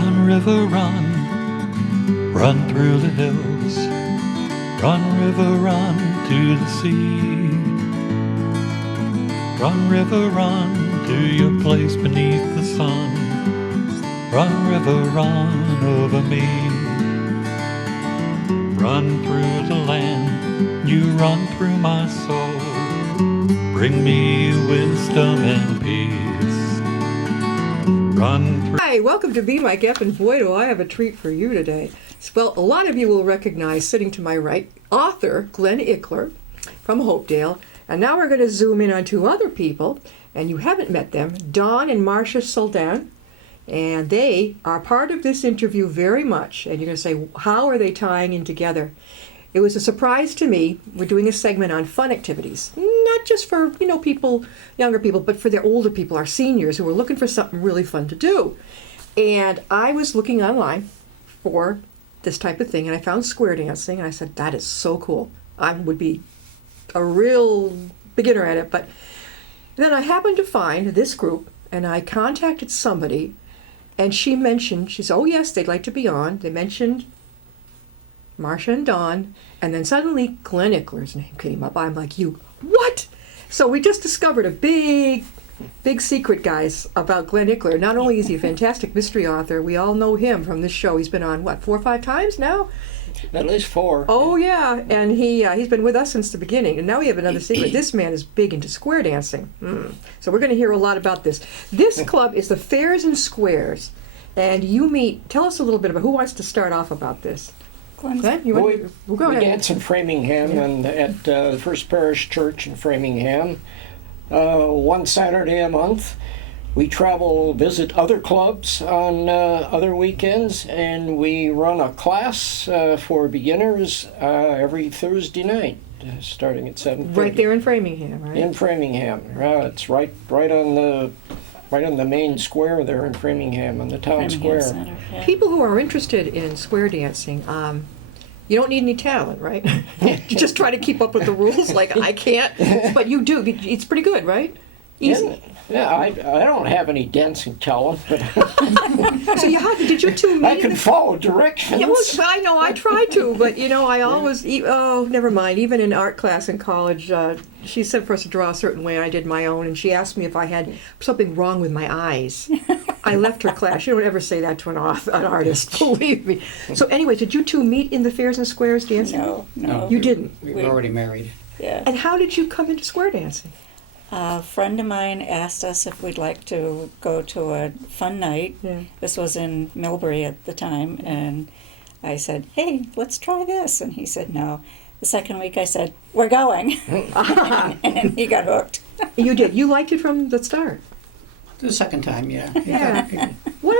Run, river, run, run through the hills. Run, river, run to the sea. Run, river, run to your place beneath the sun. Run, river, run over me. Run through the land, you run through my soul. Bring me wisdom and peace. Run through. Hi, welcome to Be My Gep, and boy, do I have a treat for you today. Well, a lot of you will recognize, sitting to my right, author Glenn Ickler from Hopedale. And now we're going to zoom in on two other people, and you haven't met them, Don and Marcia Soldan. And they are part of this interview very much. And you're going to say, how are they tying in together? It was a surprise to me. We're doing a segment on fun activities, not just for, people, younger people, but for the older people, our seniors who are looking for something really fun to do. And I was looking online for this type of thing, and I found square dancing, and I said, that is so cool. I would be a real beginner at it. But then I happened to find this group, and I contacted somebody, and she said, oh yes, they'd like to be on. They mentioned Marcia and Don, and then suddenly Glenn Ickler's name came up. I'm like, what? So we just discovered a big secret, guys, about Glenn Ickler. Not only is he a fantastic mystery author, we all know him from this show. He's been on, 4 or 5 times now? At least 4. Oh, yeah, and he's been with us since the beginning. And now we have another secret. This man is big into square dancing. So we're going to hear a lot about this. This club is the Fairs and Squares, and tell us a little bit about, who wants to start off about this? Glenn, you want to go ahead. We dance in Framingham and at the First Parish Church in Framingham. One Saturday a month. We travel, visit other clubs on other weekends, and we run a class for beginners every Thursday night, starting at 7:30. Right there in Framingham, right? In Framingham. It's right on the main square there in Framingham, on the town square. Center, yeah. People who are interested in square dancing, you don't need any talent, right? You just try to keep up with the rules, like I can't, but you do. It's pretty good, right? Easy. Yeah, I don't have any dancing talent, but So did you two meet? I can follow directions. Yeah, well, I know, I try to, but I always, never mind. Even in art class in college, she said for us to draw a certain way, and I did my own, and she asked me if I had something wrong with my eyes. I left her class. You don't ever say that to an artist, believe me. So anyway, did you two meet in the Fairs and Squares dancing? No. You didn't? We were already married. Yeah. And how did you come into square dancing? A friend of mine asked us if we'd like to go to a fun night. Yeah. This was in Millbury at the time, and I said, hey, let's try this. And he said no. The second week I said, we're going. And he got hooked. You did. You liked it from the start. The second time, yeah. Yeah. What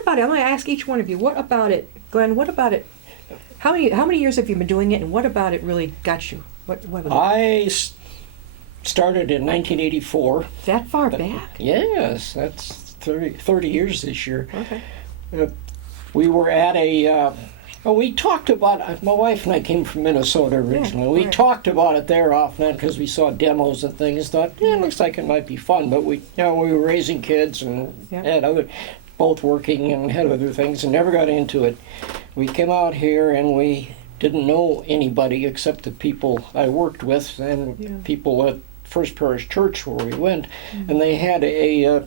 about it? I'm going to ask each one of you. What about it, Glenn? What about it? How many years have you been doing it, and what about it really got you? What was it? I started in 1984. That far back? Yes, that's 30 years this year. Okay. We were at we talked about, my wife and I came from Minnesota originally. Yeah, we right. talked about it there often because we saw demos and things, thought, it looks like it might be fun, but we were raising kids and had both working and had other things and never got into it. We came out here and we didn't know anybody except the people I worked with and people at First Parish Church where we went, and they had a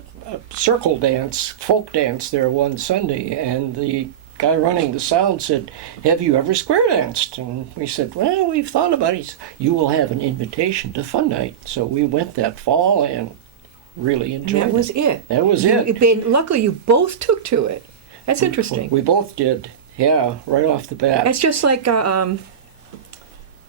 circle dance, folk dance there one Sunday, and the guy running the sound said, have you ever square danced? And we said, well, we've thought about it. He said, you will have an invitation to Fun Night. So we went that fall and really enjoyed it. That was it. That was it. Luckily, you both took to it. That's interesting. We both did. Yeah, right off the bat. It's just like Don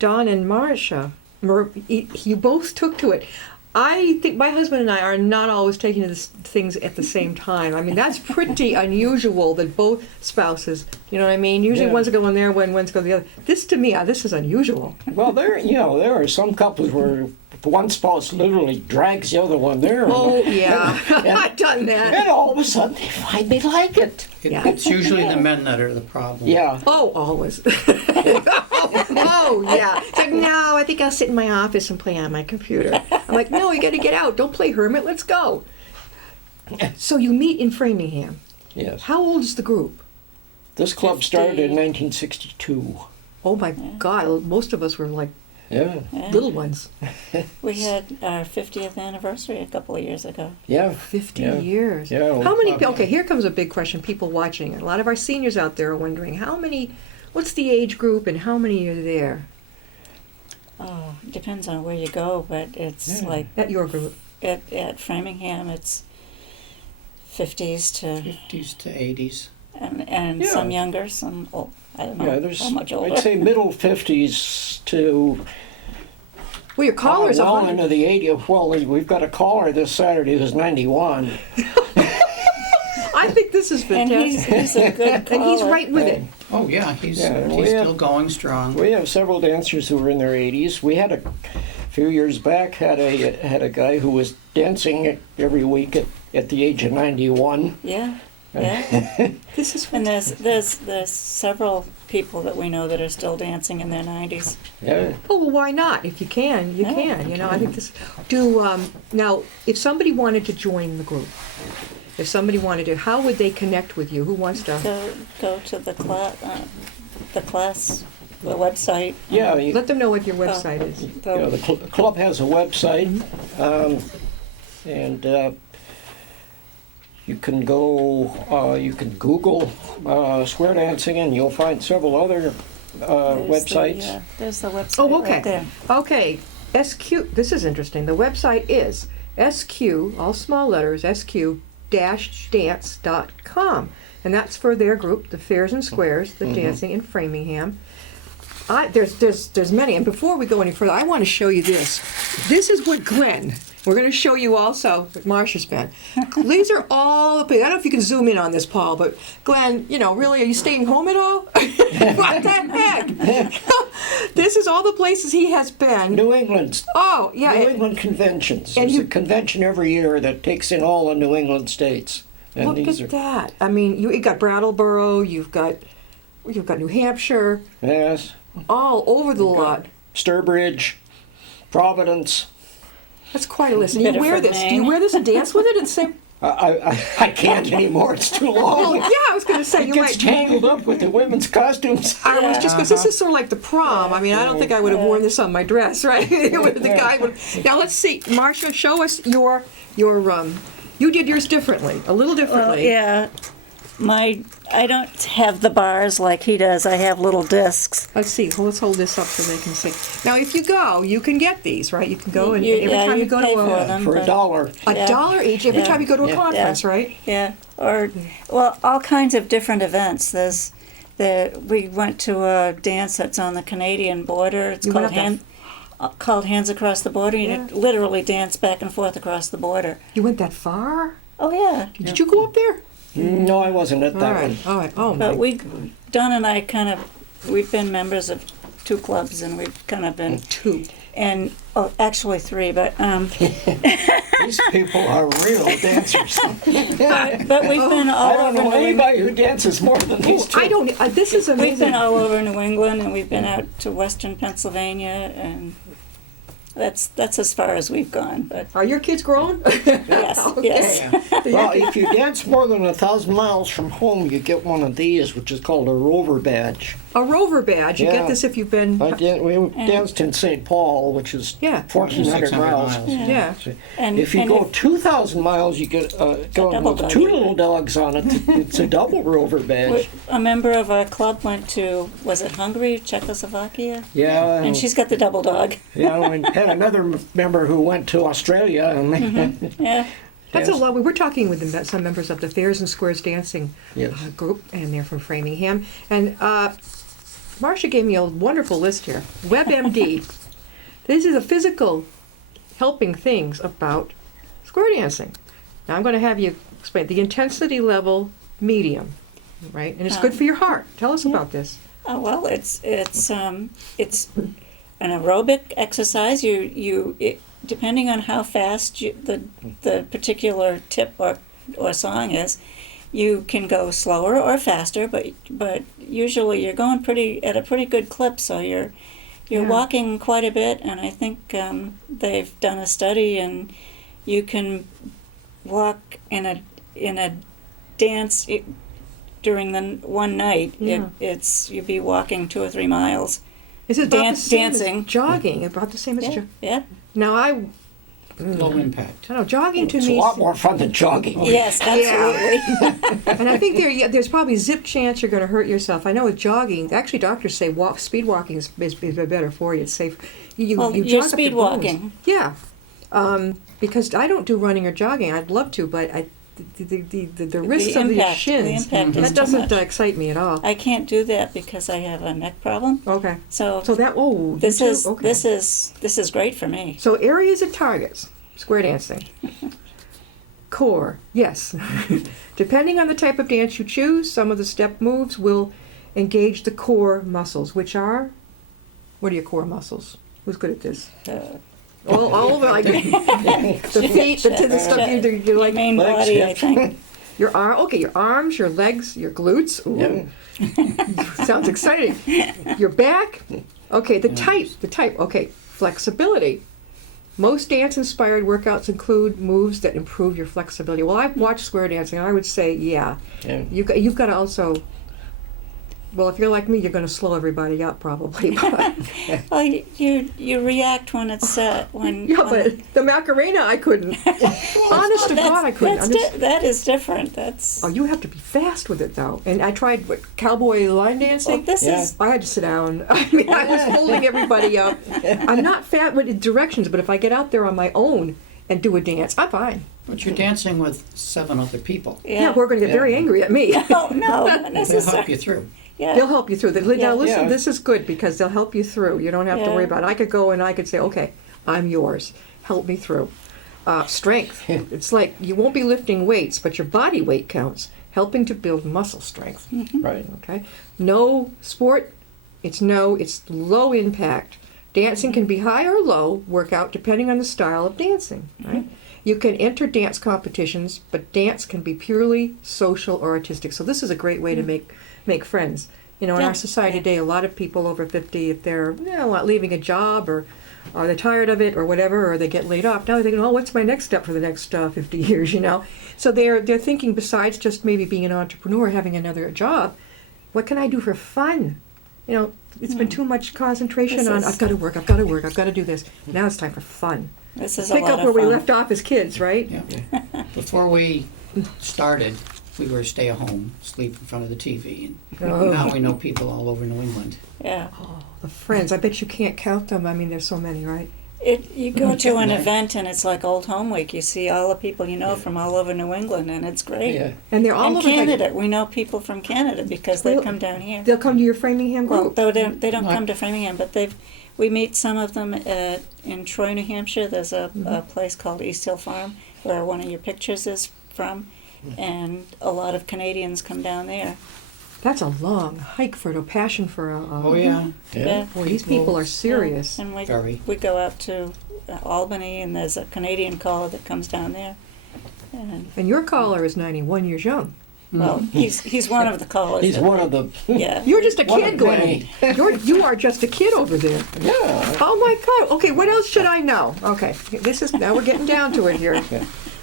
and Marcia. You both took to it. I think my husband and I are not always taking to things at the same time. I mean, that's pretty unusual that both spouses, you know what I mean? Usually one's going there, one's going the other. This, to me, this is unusual. Well, there are some couples where one spouse literally drags the other one there. Oh, yeah. I've done that. And all of a sudden they find they like it. It's usually the men that are the problem. Yeah. Oh, always. Oh, yeah. It's like, no, I think I'll sit in my office and play on my computer. I'm like, no, you got to get out. Don't play hermit. Let's go. So you meet in Framingham. Yes. How old is the group? This club started in 50. 1962. Oh my God, most of us were like Yeah. Yeah. little ones. We had our 50th anniversary a couple of years ago. Yeah. 50 Yeah. years. Yeah, well, How many, okay. okay, here comes a big question, people watching. A lot of our seniors out there are wondering, what's the age group and how many are there Oh, depends on where you go, but it's Yeah. like at your group? at Framingham, it's 50s to 50s to 80s. and Yeah. some younger, some old. I don't know Yeah, there's, how much older. I'd say middle 50s to Well, your caller's well 100. into the 80s. Well, we've got a caller this Saturday who's 91. I think this is and fantastic. he's a good caller. And he's right with it. Oh, yeah, he's Yeah, we still have- going strong. We have several dancers who are in their 80s. We had a few years back had a guy who was dancing every week at the age of 91. Yeah, yeah. This is And fantastic. there's several people that we know that are still dancing in their 90s. Yeah. Oh, well, why not? If you can, you Yeah, can. You know, I think this. Now, if somebody wanted to join the group, if somebody wanted to, how would they connect with you? Who wants to? Go to the website. Yeah, Let them know what your website is. Go, the club has a website, and you can go, you can Google square dancing, and you'll find several other websites. There's the website Oh, okay. right there. Okay. SQ. This is interesting. The website is SQ, all small letters, SQ-dance.com. And that's for their group, the Fairs and Squares, the dancing in Framingham. There's many. And before we go any further, I want to show you this. This is what Glenn. We're going to show you also what Marcia's been. These are all. I don't know if you can zoom in on this, Paul, but Glenn, really, are you staying home at all? What the heck? This is all the places he has been. New England. Oh, yeah. New England conventions. and There's you- a convention every year that takes in all the New England states. And Look these at are that. I mean, you got Brattleboro, you've got New Hampshire, yes, all over the lot. Sturbridge, Providence. That's quite a list. And you wear Biddeford, this. Do you Maine. wear this and dance with it and sing? I can't anymore. It's too Oh, long. yeah, I was going to say, It you gets might. tangled up with the women's costumes. I was just because this is sort of like the prom. I mean, I don't think I would have worn this on my dress, right? The guy would. Now let's see, Marcia, show us your. You did yours differently, a little Well, differently. yeah. I don't have the bars like he does. I have little discs. Let's see. Well, let's hold this up so they can see. Now, if you go, you can get these, right? You can go and every time you go pay to for them, For but- $1. a dollar each every Yeah. time you go to a Yeah. conference, right? Yeah, or all kinds of different events. We went to a dance that's on the Canadian border. It's You went called up called Hands Across the Border. You literally dance back and forth across the border. You went that far? Oh yeah, Did you go up there? No, I wasn't at All that right, one. all right. Oh my. but Don and I we've been members of 2 clubs, and we've kind of been Two. and actually 3, but These people are real dancers. but we've been I all don't over know New England. anybody who dances more than these two. I don't. This is We've amazing. been all over New England, and we've been out to Western Pennsylvania, and that's as far as we've gone. But Are your kids grown? yes, yes. Well, if you dance more than 1,000 miles from home, you get one of these, which is called a rover badge. A rover badge. You Yeah. get this if you've been. We danced in St. Paul, which is Yeah. 1,400 600 miles. miles. Yeah. And If you and go 2,000 miles, you get going double with dog. 2 little dogs on it. It's a double rover badge. a member of our club went to, was it Hungary, Czechoslovakia? Yeah, And she's got the double dog. yeah. We had another member who went to Australia, and Yeah. That's Yes. a lot. We were talking with some members of the Fairs and Squares dancing Yes. group, and they're from Framingham. And Marcia gave me a wonderful list here. WebMD. This is a physical helping things about square dancing. Now I'm going to have you explain the intensity level medium, right? And it's good for your heart. Tell us about this. Oh well, it's an aerobic exercise. Depending on how fast the particular tip or song is, you can go slower or faster. But usually you're going at a pretty good clip. So you're Yeah. walking quite a bit. And I think they've done a study, and you can walk in a dance during the one night, Yeah. you'd be walking 2 or 3 miles. Is it about the same dancing. as jogging? About the same as Yeah, yeah. Now I Low impact. don't know. Jogging to It's a me, lot more fun than jogging. Yes, absolutely. and I think there's probably zip chance you're going to hurt yourself. I know with jogging, actually doctors say speed walking is better for you. It's safe. Well, you you're jog up speed your bones. walking. Yeah, because I don't do running or jogging. I'd love to, but the risks of the impact- the shins impact is that too doesn't much. excite me at all. I can't do that because I have a neck problem. Okay, So so that this you too? is Okay. this is great for me. So areas of targets, square dancing. Core, yes. Depending on the type of dance you choose, some of the step moves will engage the core muscles, which are, what are your core muscles? Who's good at this? All over, like the feet, the stuff you like. Main Legs, body, yeah. I think. Your arms, your legs, your glutes. Ooh. Sounds exciting. Your back. Okay, the type. Okay, flexibility. Most dance-inspired workouts include moves that improve your flexibility. Well, I've watched square dancing, and I would say, yeah. Yeah. You've got to also. Well, if you're like me, you're going to slow everybody up, probably. But, Well, you react when it's set. When yeah, when- but the Macarena, I couldn't. Honest to God, I couldn't. that is different. That's Oh, you have to be fast with it, though. And I tried cowboy line dancing. well, this Yeah. is I had to sit down. I mean, I was holding everybody up. I'm not fat with directions, but if I get out there on my own and do a dance, I'm fine. But you're dancing with 7 other people. Yeah, who are going to get very angry at me. Oh no, not They'll help necessarily. you through. Yeah. They'll help you through. Now, Yeah. listen, Yeah. this is good because they'll help you through. You don't have to Yeah. worry about it. I could go and I could say, okay, I'm yours. Help me through. Strength. It's like you won't be lifting weights, but your body weight counts, helping to build muscle strength. Right. Okay. No sport. It's low impact. Dancing can be high or low workout depending on the style of dancing. Right. You can enter dance competitions, but dance can be purely social or artistic. So this is a great way to make friends. You know, in Yeah. our society today, a lot of people over 50, if they're leaving a job or they're tired of it or whatever, or they get laid off, now they're thinking, oh, what's my next step for the next 50 years, you know? So they're thinking besides just maybe being an entrepreneur, having another job, what can I do for fun? You know, it's been too much concentration This on, is- I've got to work, I've got to do this. Now it's time for fun. This is a Pick lot up of where we fun. left off as kids, right? Yeah. Before we started, we were stay at home, sleep in front of the TV. And Oh. now we know people all over New England. Yeah. The friends, I bet you can't count them. I mean, there's so many, right? You go to an event and it's like Old Home Week. You see all the people you know from all over New England, and it's great. Yeah. And they're all And over like- Canada, we know people from Canada because they Well, come down here. They'll come to your Framingham Well, group. though they don't Right. come to Framingham, but we meet some of them in Troy, New Hampshire. There's a place called East Hill Farm where one of your pictures is from, and a lot of Canadians come down there. That's a long hike for a passion for a. Oh, yeah. Yeah. Boy, these people are serious. And Very. we go out to Albany, and there's a Canadian caller that comes down there. And And your caller is 91 years young. well, he's one of the callers. He's that- one of the. Yeah. You're just a One kid, of Glenn. many. You are just a kid over there. Yeah. Oh my God. Okay, what else should I know? Okay, now we're getting down to it here.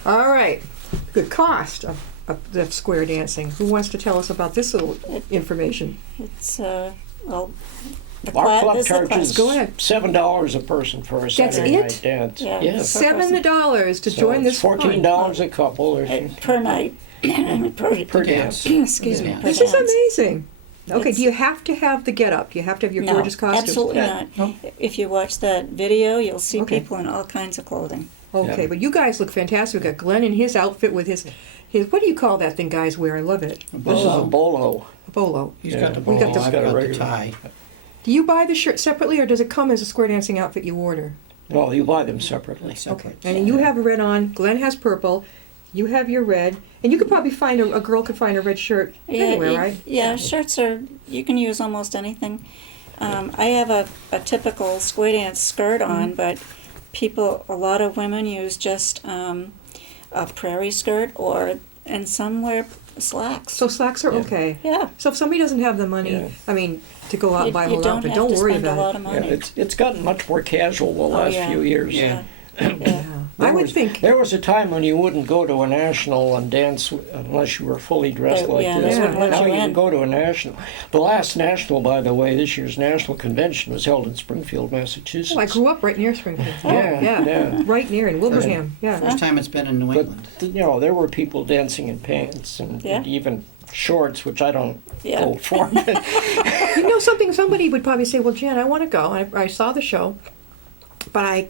All right. The cost of the square dancing. Who wants to tell us about this little information? It's well, the Our club this is the class. charges Go ahead. $7 a person for a Saturday it? night dance. Yeah. Yes. $7 to So join it's this fun. $14 a couple. Or Per night. per dance. Excuse me. Yeah. Per This is dance. amazing. Okay, It's- do you have to have the get up? Do you have to have your No, gorgeous costumes? absolutely Yeah. not. If you watch that video, you'll see Okay. people in all kinds of clothing. Okay, Yeah. but you guys look fantastic. We got Glenn in his outfit with his what do you call that thing guys wear? I love it. This is a bolo. A bolo. He's Yeah. got the We ball, got the- I've got a got the regular- tie. Do you buy the shirt separately or does it come as a square dancing outfit you order? No, you buy them separately. Okay. And you have a red on, Glenn has purple, you have your red, and you could probably find a girl could find a red shirt anywhere, right? Yeah, shirts are, you can use almost anything. I have a typical square dance skirt Mm-hmm. on, but a lot of women use just a prairie skirt and some wear slacks. So slacks are Yeah. okay. Yeah. So if somebody doesn't have the money, Yeah. I mean, to go out and buy a you whole don't outfit, have don't to worry spend a lot about of it. Yeah, money. it's gotten much more casual the last yeah. few years. Yeah. Yeah. I would think. There was a time when you wouldn't go to a national and dance unless you were fully dressed like Yeah, this. they wouldn't let Now you you in. can go to a national. The last national, by the way, this year's national convention was held in Springfield, Massachusetts. Oh, I grew up right near Springfield. Yeah, yeah. Right near in Wilbraham. Yeah. First time it's been in New But England. there were people dancing in pants and Yeah. even shorts, which I don't Yeah. go for. You know something? Somebody would probably say, "Well, Jan, I want to go. I saw the show, but I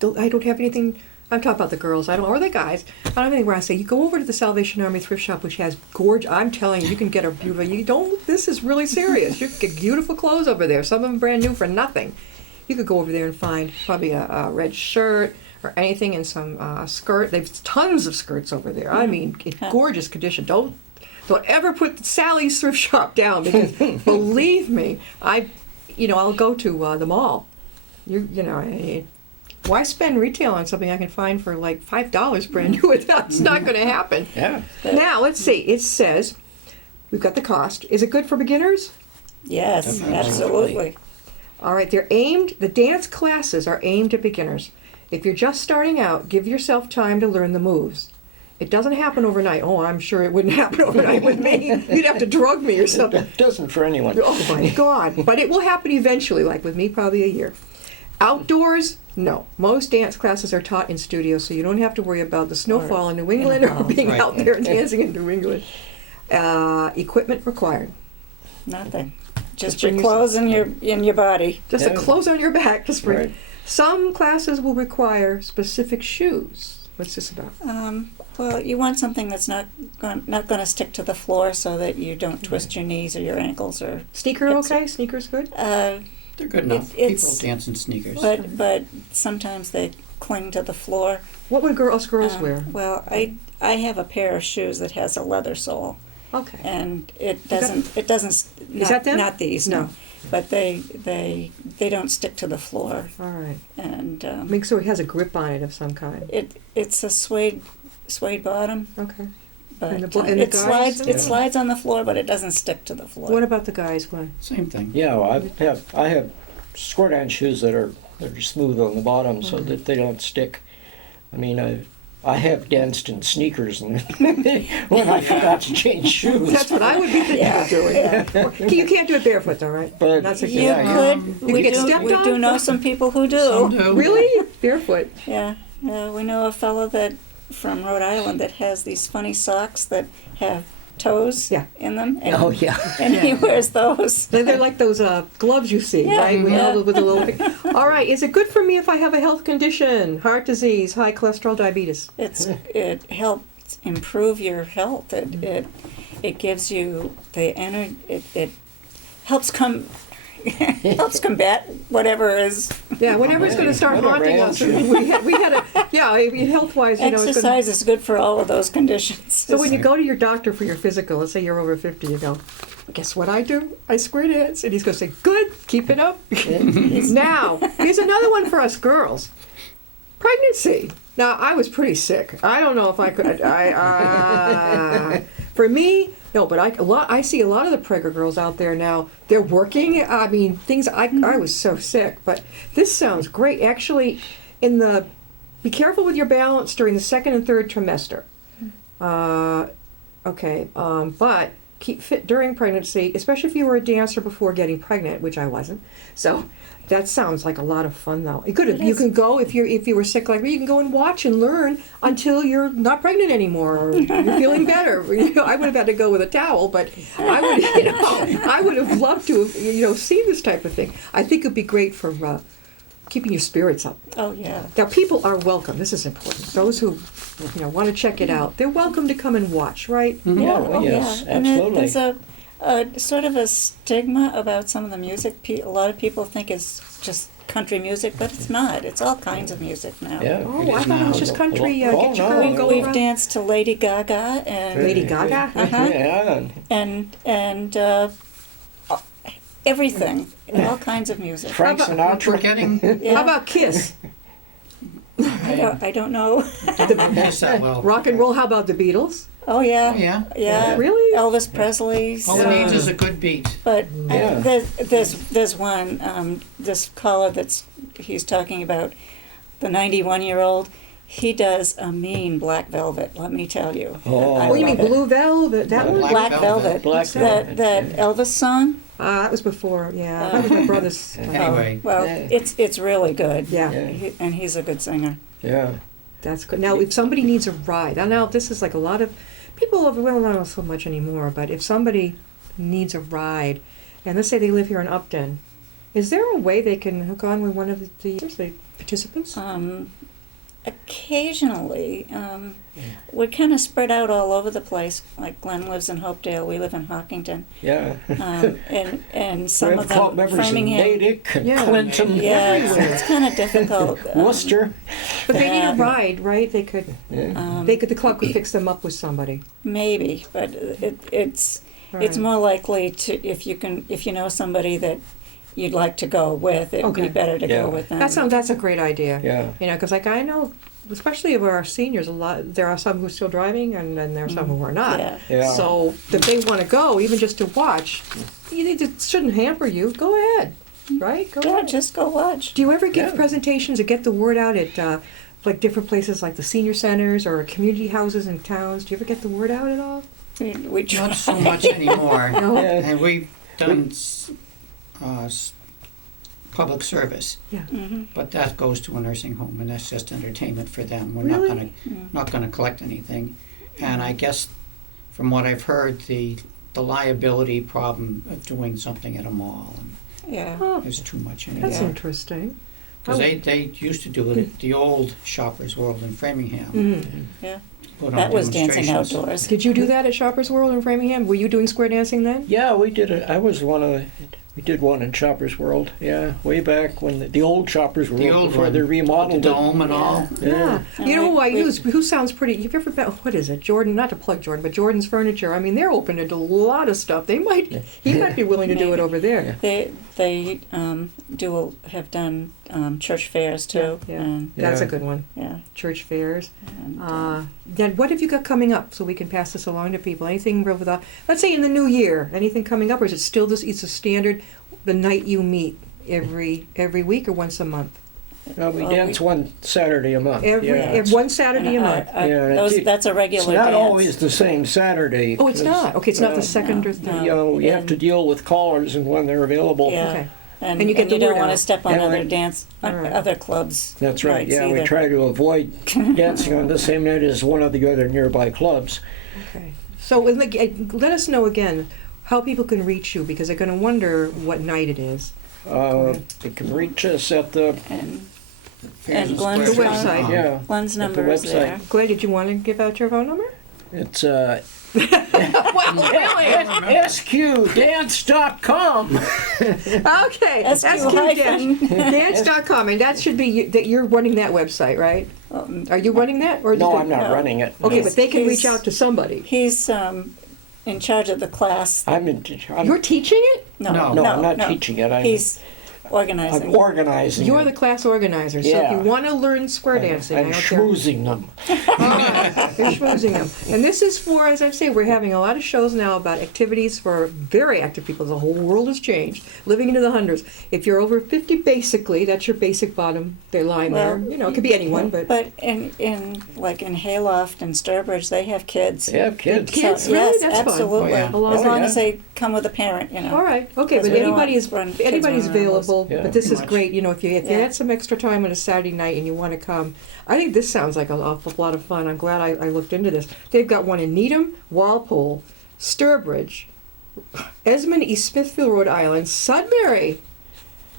don't have anything." I'm talking about the girls. Or the guys. I don't have anything where I say, "You go over to the Salvation Army thrift shop, which has gorgeous." I'm telling you, you can get a beautiful. You don't. This is really serious. You can get beautiful clothes over there. Some of them brand new for nothing. You could go over there and find probably a red shirt or anything and some skirt. They've tons of skirts over there. I mean, in gorgeous condition. Don't ever put Sally's thrift shop down because believe me, I'll go to the mall. Why spend retail on something I can find for like $5 brand new? That's not going to happen. Yeah. Now let's see. It says we've got the cost. Is it good for beginners? Yes, Definitely. absolutely. All right. The dance classes are aimed at beginners. If you're just starting out, give yourself time to learn the moves. It doesn't happen overnight. Oh, I'm sure it wouldn't happen overnight with me. You'd have to drug me or something. It doesn't for anyone. Oh my God. But it will happen eventually, like with me, probably a year. Outdoors, no. Most dance classes are taught in studios, so you don't have to worry about the snowfall in New England or being Right. out there dancing in New England. Equipment required. Nothing. Just bring your yourself- clothes and your body. Just Yeah. the clothes on your back to spring. Right. Some classes will require specific shoes. What's this about? Well, you want something that's not going to stick to the floor, so that you don't twist your knees or your ankles or. Sneaker It's- okay? Sneakers good? They're good enough. it's- People dance in sneakers. But sometimes they cling to the floor. What would us girls wear? Well, I have a pair of shoes that has a leather sole, Okay. and it got- doesn't. Not, that them? Not these, No. no. But they don't stick to the floor, All right. and Make sure it has a grip on it of some kind. it's a suede bottom, Okay. but And the it guys? slides Yeah. it slides on the floor, but it doesn't stick to the floor. What about the guys, Glenn? Same thing. Yeah, well, I have squirt on shoes that are smooth on the bottom so that they don't stick. I mean, I have danced in sneakers and when I forgot to change shoes. That's what I would be thinking of doing. You can't do it barefoot, though, right? But Not so You Yeah, yeah. could. You we could get do. stepped We on? do know some people who do. Some do. Really? Barefoot? Yeah, we know a fellow that from Rhode Island that has these funny socks that have toes Yeah. in them. And, Oh yeah. and he wears those. They're like those gloves you see, Yeah, right? With, yeah. with a little thing. All right. Is it good for me if I have a health condition? Heart disease, high cholesterol, diabetes? It helps improve your health. It gives you the energy. It helps helps combat whatever is. Yeah, whatever's going to start Whatever haunting us. ails We had health-wise, you know. It's gonna, Exercise is good for all of those conditions. so when you go to your doctor for your physical, let's say you're over 50, you go, guess what I do? I square dance. And he's going to say, good, keep it up. Now, here's another one for us girls. Pregnancy. Now, I was pretty sick. I don't know if I could. For me, no, but I see a lot of the pregger girls out there now. They're working. I mean, I was so sick. But this sounds great. Actually, be careful with your balance during the second and third trimester. But keep fit during pregnancy, especially if you were a dancer before getting pregnant, which I wasn't. So that sounds like a lot of fun, though. You can go if you were sick like me. You can go and watch and learn until you're not pregnant anymore or you're feeling better. I would have had to go with a towel, but I would have loved to have seen this type of thing. I think it'd be great for keeping your spirits up. Oh yeah. Now, people are welcome. This is important. Those who want to check it out, they're welcome to come and watch, right? Yeah, Oh, yes, And absolutely. there's a sort of a stigma about some of the music. A lot of people think it's just country music, but it's not. It's all kinds of music now. Yeah. Oh, I thought it was just country. Oh, Get your no. girl, go We've around. danced to Lady Gaga and Lady Gaga? Uh-huh. Yeah. and everything, all kinds of music. Frank How about- We're Sinatra. getting Yeah. How about Kiss? I don't know. don't know this that well. Rock and roll. How about the Beatles? Oh yeah. Oh, yeah. Yeah. Really? Elvis Presley. All it needs is a good beat. But Yeah. there's one this caller he's talking about the 91-year-old, he does a mean black velvet, let me tell you. Oh. I Oh, you mean love it. Blue Velvet? That one? Black Velvet. Black Velvet, That Elvis song. That was before. Yeah, that was my brother's. Anyway, Well, Yeah. it's really good. Yeah. And he's a good singer. Yeah. That's good. Now, if somebody needs a ride, now this is like a lot of people, well, not so much anymore, but if somebody needs a ride, and let's say they live here in Upton, is there a way they can hook on with one of the participants? Occasionally, we're kind of spread out all over the place. Like Glenn lives in Hopedale, we live in Hawkinton, Yeah. and We some have of club them, members in Framingham. Natick and Yeah. Clinton, Yeah, everywhere. it's kind of difficult. Worcester. But they need a yeah. ride, right? They could. Yeah. The club could fix them up with somebody. Maybe, but it's Right. more likely to if you know somebody that you'd like to go with, it'd Okay. be better to Yeah. go with them. That's a great idea. Yeah. You know, because like I know, especially of our seniors, there are some who are still driving, and then there are some who are not. Yeah. Yeah. So if they want to go, even just to watch, it shouldn't hamper you. Go ahead, right? Go Yeah, ahead. just go watch. Do you ever give Yeah. presentations or get the word out at like different places like the senior centers or community houses in towns? Do you ever get the word out at all? We try. not so much anymore. No? Yeah. And we've done public service, Mhm. but that goes to a nursing home, and that's just entertainment for them. We're Really? not gonna collect anything. And I guess, from what I've heard, the liability problem of doing something at a mall Yeah. Oh, is too much anymore. that's Yeah. interesting. Because they used to do it at the old Shoppers World in Framingham. Mhm. Yeah. Put on That was dancing demonstrations. outdoors. Did you do that at Shoppers World in Framingham? Were you doing square dancing then? Yeah, we did it. I was we did one in Shoppers World. Yeah, way back when the old Shoppers World, The old before one, they the remodeled it. dome and all. Yeah. You know who I We- use? Who sounds pretty? You've ever been? What is it? Jordan? Not to plug Jordan, but Jordan's Furniture. I mean, they're open to do a lot of stuff. He might be willing to do it Maybe. over there. They have done church fairs too. Yeah. And, That's a Yeah. good one. yeah. Church fairs. And, Then what have you got coming up so we can pass this along to people? Anything over the, let's say in the new year, anything coming up, or is it still this? It's a standard, the night you meet every week or once a month? We Well, dance one Saturday a month. One Saturday a month. Yeah, that's a It's regular not dance. always the same Saturday. Oh, it's not. Okay, it's not the second or You third. know, you have to deal with callers and when they're available. Yeah. Okay. And And you get the don't word want to out. step on Yeah, other right. dance All right. other clubs. That's right. nights Yeah, we either. try to avoid dancing on the same night as one of the other nearby clubs. Okay. So let us know again how people can reach you because they're going to wonder what night it is. They can reach us at the And Fairs and Glenn's Squares. website. yeah. Glenn's At the number is website. there. Glenn, did you want to give out your phone number? It's Well, really? sqdance.com. Okay. Dance.com, and that should be that you're running that website, right? Are you running that, or No, just I'm not No. running it. Okay, no. but they can He's- reach out to somebody. He's in charge of the class. You're teaching it. No, No, I'm not teaching it. He's organizing. I'm organizing You're it. the class organizer. So if Yeah. you want to learn square dancing, I I'm don't care. schmoozing them. You're schmoozing them. And this is for, as I say, we're having a lot of shows now about activities for very active people. The whole world has changed, living into the hundreds. If you're over 50, basically, that's your basic bottom line Well, there. You know, it could be anyone, but But in Hayloft and Sturbridge, they have kids. They have kids. Kids? So, Really? yes, That's fun. absolutely. Oh, yeah. As Oh, long yeah. as they come with a parent, you know. all right, okay. Because But we don't anybody want is run- kids anybody's running around. available. Yeah. But this is Pretty much. great. You know, if you Yeah. had some extra time on a Saturday night and you want to come, I think this sounds like an awful lot of fun. I'm glad I looked into this. They've got one in Needham, Walpole, Sturbridge, Esmond, East Smithfield, Rhode Island, Sudbury.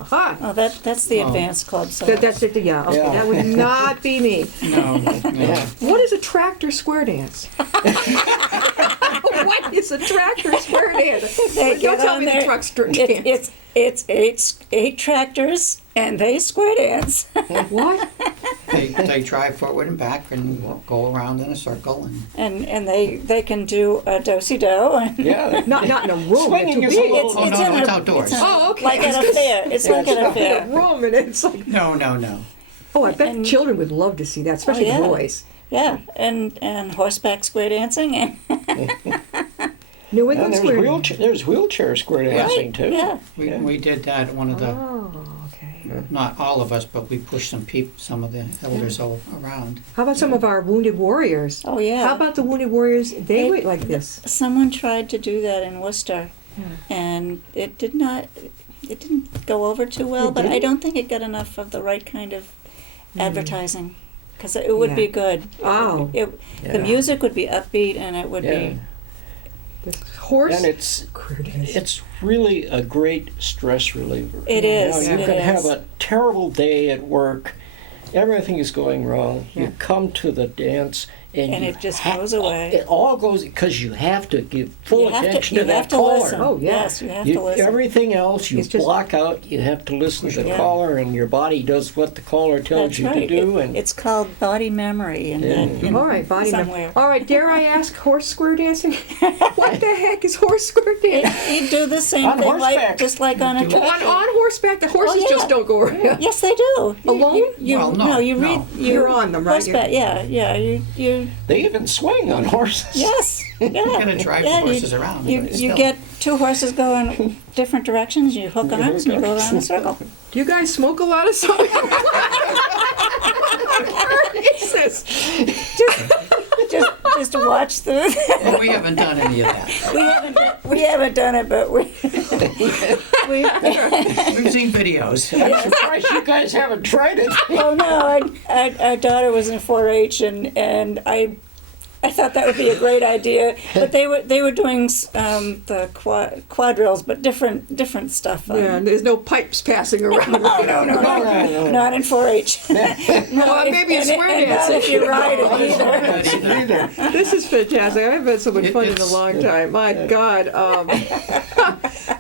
Aha. Oh, that's the Oh. advanced club. So That's it. Yeah. Okay. Yeah. That would not be me. No, no. What is a tractor square dance? What is a tractor square dance? They Don't get tell on me the there. truck's dance. It's eight tractors and they square dance. What? They drive forward and back and go around in a circle and and they can do a do-si-do. And Yeah. Not in a room. Swinging It's is too a big. little- Oh, no, in it's a- outdoors. Oh, okay. Like at a fair. It's like at a in a fair. room, and it's like, no. oh, I bet And- children would love to see that, especially yeah. the boys. Yeah, and horseback square dancing and New And England there's square. there's wheelchair square dancing too. yeah. We did that at one of the Oh, okay. not all of us, but we pushed some of the elders around. How about some of our wounded warriors? Oh, yeah. How about the wounded warriors? They went like this. Someone tried to do that in Worcester, and it didn't go over too well, but I don't think it got enough of the right kind of advertising, because it would be good. Oh. The music would be upbeat, and it would be... The horse. And it's really a great stress reliever. It is. You can have a terrible day at work, everything is going wrong. You come to the dance, and it just goes away. It all goes because you have to give full attention to you that have to caller. listen. Oh, yeah. Yes, you have to listen. Everything else you It's just- block out. You have to listen to the caller, and your body does what the caller tells That's you right. to do. And It's called body memory, and All right, body somewhere. memory. All right, dare I ask horse square dancing? What the heck is horse square dancing? You do the same On thing, horseback. just like on a On horseback, the horses yeah. just don't go around. Yes, they do. Alone? Well, no, you no. read. You're on them, right? Horseback, yeah. You. they even swing on horses. Yes. Yeah. You gotta drive the horses around. You but still. get two horses going different directions. You hook arms and you go around in a circle. Do you guys smoke a lot of something? What is this? Just watch the. Well, we haven't done any of that. we haven't done it, but we. We've seen videos. I'm surprised you guys haven't tried it. Oh no! Our daughter was in 4-H, and I thought that would be a great idea, but they were doing the quadrilles, but different stuff. Yeah, and there's no pipes passing around. No. Not in 4-H. Well, maybe a square and not dancing. if you ride it either. This is fantastic. I've had so much fun in a long time. My God.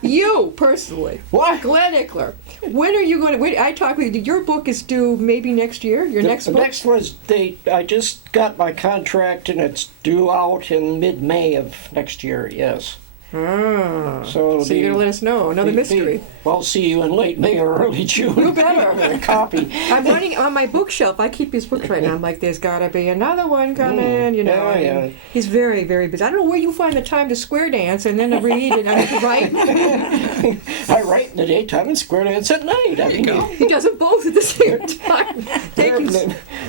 You, personally, What? Glenn Ickler, when are you going to... I talked with you. Your book is due maybe next year? Your next The book? next was I just got my contract, and it's due out in mid-May of next year. Yes. Ah. So So you're going to let us know. Another mystery. I'll see you in late May or early June. You better. With a copy. I'm running on my bookshelf. I keep his books right now. I'm like, there's got to be another one coming, you know. Yeah. He's very, very busy. I don't know where you find the time to square dance and then to read and to write. I write in the daytime and square dance at night. I mean, He does it both at the same time.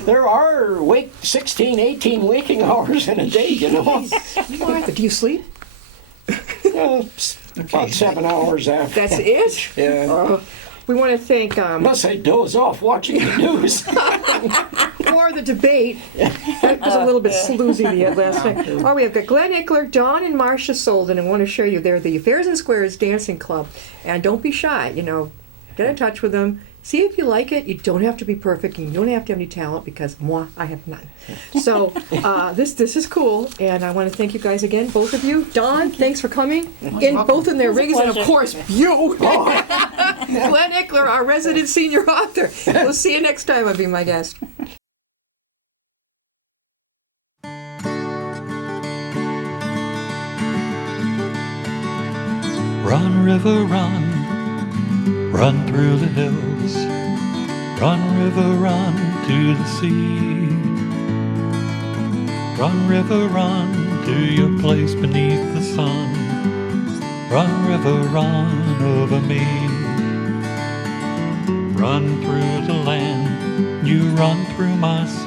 there are 16, 18 waking hours in a day, you know. Martha, do you sleep? About 7 hours after. That's it? Yeah. We want to thank Unless I doze off watching the news. or the debate. That was a little bit sloozy the last night. Oh, we have got Glenn Ickler, Don and Marcia Solden, and want to show you they're the Fairs and Squares Dancing Club. And don't be shy, you know, get in touch with them. See if you like it. You don't have to be perfect, and you don't have to have any talent because I have none. So this is cool, and I want to thank you guys again, both of you. Don, thanks for coming. Both in their rings, and of course you, Glenn Ickler, our resident senior author. We'll see you next time. I'll be my guest. Run, river, run. Run through the hills, run river, run to the sea. Run river, run to your place beneath the sun. Run river, run over me. Run through the land, you run through my soul.